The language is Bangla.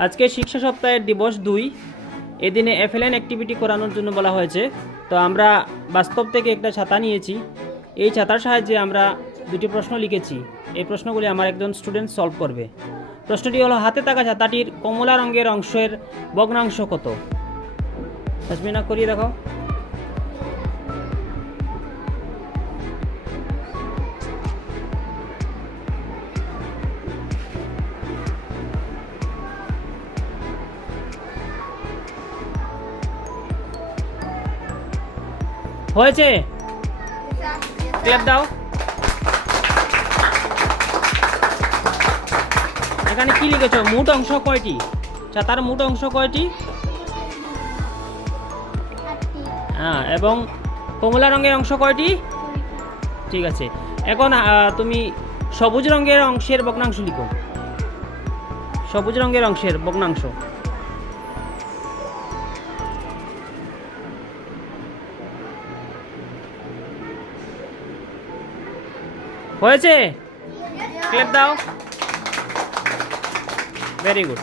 আজকে শিক্ষা সপ্তাহের দিবস 2। এদিনে এফএলএন অ্যাক্টিভিটি করানোর জন্য বলা হয়েছে। তো আমরা বাস্তব থেকে একটা ছাতা নিয়েছি। এই ছাতার সাহায্যে আমরা দুটি প্রশ্ন লিখেছি। এই প্রশ্নগুলি আমার একজন স্টুডেন্ট সলভ করবে। প্রশ্নটি হলো, হাতে থাকা ছাতাটির কমলা রঙের অংশের ভগ্নাংশ কত? তাসমিনা করিয়ে দেখো। হয়েছে? ক্ল্যাপ দাও। এখানে কি লিখেছো? মোট অংশ কয়টি? ছাতার মোট অংশ কয়টি? হ্যাঁ, এবং কমলা রঙের অংশ কয়টি? ঠিক আছে। এখন তুমি সবুজ রঙের অংশের ভগ্নাংশ লিখো। সবুজ রঙের অংশের ভগ্নাংশ। হয়েছে? ক্ল্যাপ দাও। Very good.